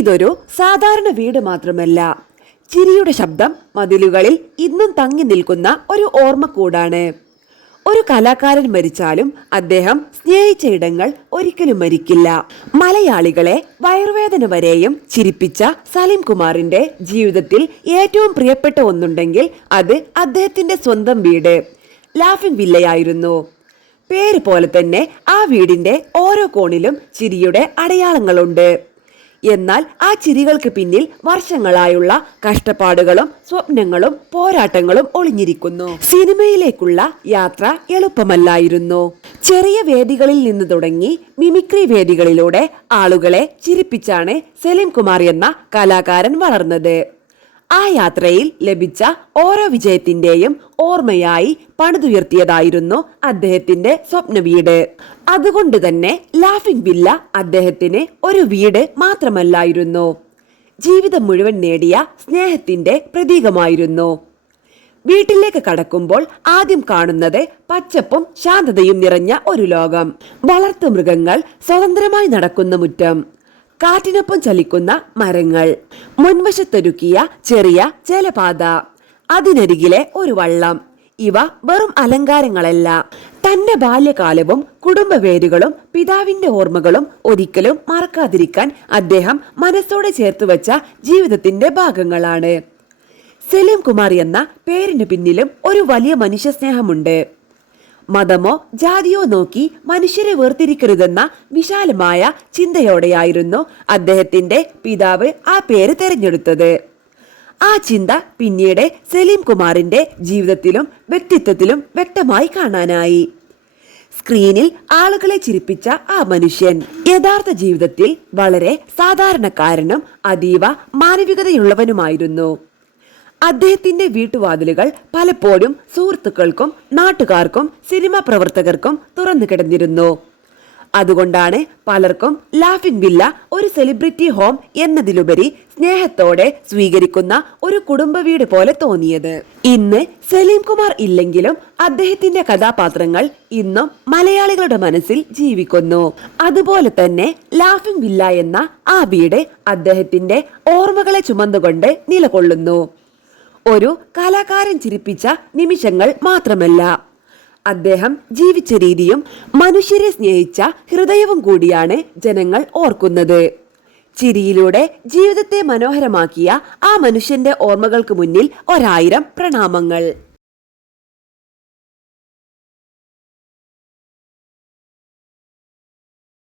ഇതൊരു സാധാരണ വീട് മാത്രമല്ല, ചിരിയുടെ ശബ്ദം മതിലുകളിൽ ഇന്നും തങ്ങി നിൽക്കുന്ന ഒരു ഓർമ്മക്കൂടാണ്. ഒരു കലാകാരൻ മരിച്ചാലും അദ്ദേഹം സ്നേഹിച്ച ഇടങ്ങൾ ഒരിക്കലും മരിക്കില്ല. മലയാളികളെ വയറുവേദന വരെയും ചിരിപ്പിച്ച സലീം കുമാറിന്റെ ജീവിതത്തിൽ ഏറ്റവും പ്രിയപ്പെട്ട ഒന്നുണ്ടെങ്കിൽ അത് അദ്ദേഹത്തിന്റെ സ്വന്തം വീട് ലാഫിംഗ് വില്ലയായിരുന്നു. പേര് പോലെ തന്നെ ആ വീടിന്റെ ഓരോ കോണിലും ചിരിയുടെ അടയാളങ്ങളുണ്ട്. എന്നാൽ ആ ചിരികൾക്ക് പിന്നിൽ വർഷങ്ങളായുള്ള കഷ്ടപ്പാടുകളും സ്വപ്നങ്ങളും പോരാട്ടങ്ങളും ഒളിഞ്ഞിരിക്കുന്നു. സിനിമയിലേക്കുള്ള യാത്ര എളുപ്പമല്ലായിരുന്നു. ചെറിയ വേദികളിൽ നിന്ന് തുടങ്ങി മിമിക്രി വേദികളിലൂടെ ആളുകളെ ചിരിപ്പിച്ചാണ് സലീം കുമാർ എന്ന കലാകാരൻ വളർന്നത്. ആ യാത്രയിൽ ലഭിച്ച ഓരോ വിജയത്തിന്റെയും ഓർമ്മയായി പണിതുയർത്തിയതായിരുന്നു അദ്ദേഹത്തിന്റെ സ്വപ്ന വീട്. അതുകൊണ്ട് തന്നെ ലാഫിംഗ് വില്ല അദ്ദേഹത്തിന് ഒരു വീട് മാത്രമല്ലായിരുന്നു, ജീവിതം മുഴുവൻ നേടിയ സ്നേഹത്തിന്റെ പ്രതീകമായിരുന്നു. വീട്ടിലേക്ക് കടക്കുമ്പോൾ ആദ്യം കാണുന്നത് പച്ചപ്പും ശാന്തതയും നിറഞ്ഞ ഒരു ലോകം. വളർത്തുമൃഗങ്ങൾ സ്വതന്ത്രമായി നടക്കുന്ന മുറ്റം, കാറ്റിനൊപ്പം ചലിക്കുന്ന മരങ്ങൾ, മുൻവശത്തൊരുക്കിയ ചെറിയ ജലപാത, അതിനരികിലെ ഒരു വള്ളം. ഇവ വെറും അലങ്കാരങ്ങളല്ല, തന്റെ ബാല്യകാലവും കുടുംബവേരുകളും പിതാവിന്റെ ഓർമ്മകളും ഒരിക്കലും മറക്കാതിരിക്കാൻ അദ്ദേഹം മനസ്സോടെ ചേർത്ത് വെച്ച ജീവിതത്തിന്റെ ഭാഗങ്ങളാണ്. സലീം കുമാർ എന്ന പേരിന് പിന്നിലും ഒരു വലിയ മനുഷ്യസ്നേഹമുണ്ട്. മതമോ ജാതിയോ നോക്കി മനുഷ്യരെ വേർതിരിക്കരുതെന്ന വിശാലമായ ചിന്തയോടെയായിരുന്നു അദ്ദേഹത്തിന്റെ പിതാവ് ആ പേര് തെരഞ്ഞെടുത്തത്. ആ ചിന്ത പിന്നീട് സലീം കുമാറിന്റെ ജീവിതത്തിലും വ്യക്തിത്വത്തിലും വ്യക്തമായി കാണാനായി. സ്ക്രീനിൽ ആളുകളെ ചിരിപ്പിച്ച ആ മനുഷ്യൻ യഥാർത്ഥ ജീവിതത്തിൽ വളരെ സാധാരണക്കാരനും അതീവ മാനവികതയുള്ളവനുമായിരുന്നു. അദ്ദേഹത്തിന്റെ വീട്ടുവാതിലുകൾ പലപ്പോഴും സുഹൃത്തുക്കൾക്കും നാട്ടുകാർക്കും സിനിമാ പ്രവർത്തകർക്കും തുറന്നു കിടന്നിരുന്നു. അതുകൊണ്ടാണ് പലർക്കും ലാഫിംഗ് വില്ല ഒരു സെലിബ്രിറ്റി ഹോം എന്നതിലുപരി സ്നേഹത്തോടെ സ്വീകരിക്കുന്ന ഒരു കുടുംബ വീട് പോലെ തോന്നിയത്. ഇന്ന് സലീം കുമാർ ഇല്ലെങ്കിലും അദ്ദേഹത്തിന്റെ കഥാപാത്രങ്ങൾ ഇന്നും മലയാളികളുടെ മനസ്സിൽ ജീവിക്കുന്നു. അതുപോലെ തന്നെ ലാഫിംഗ് വില്ല എന്ന ആ വീട് അദ്ദേഹത്തിന്റെ ഓർമ്മകളെ ചുമന്നുകൊണ്ട് നിലകൊള്ളുന്നു. ഒരു കലാകാരൻ ചിരിപ്പിച്ച നിമിഷങ്ങൾ മാത്രമല്ല, അദ്ദേഹം ജീവിച്ച രീതിയും മനുഷ്യരെ സ്നേഹിച്ച ഹൃദയവും കൂടിയാണ് ജനങ്ങൾ ഓർക്കുന്നത്. ചിരിയിലൂടെ ജീവിതത്തെ മനോഹരമാക്കിയ ആ മനുഷ്യന്റെ ഓർമ്മകൾക്ക് മുന്നിൽ 1000 പ്രണാമങ്ങൾ.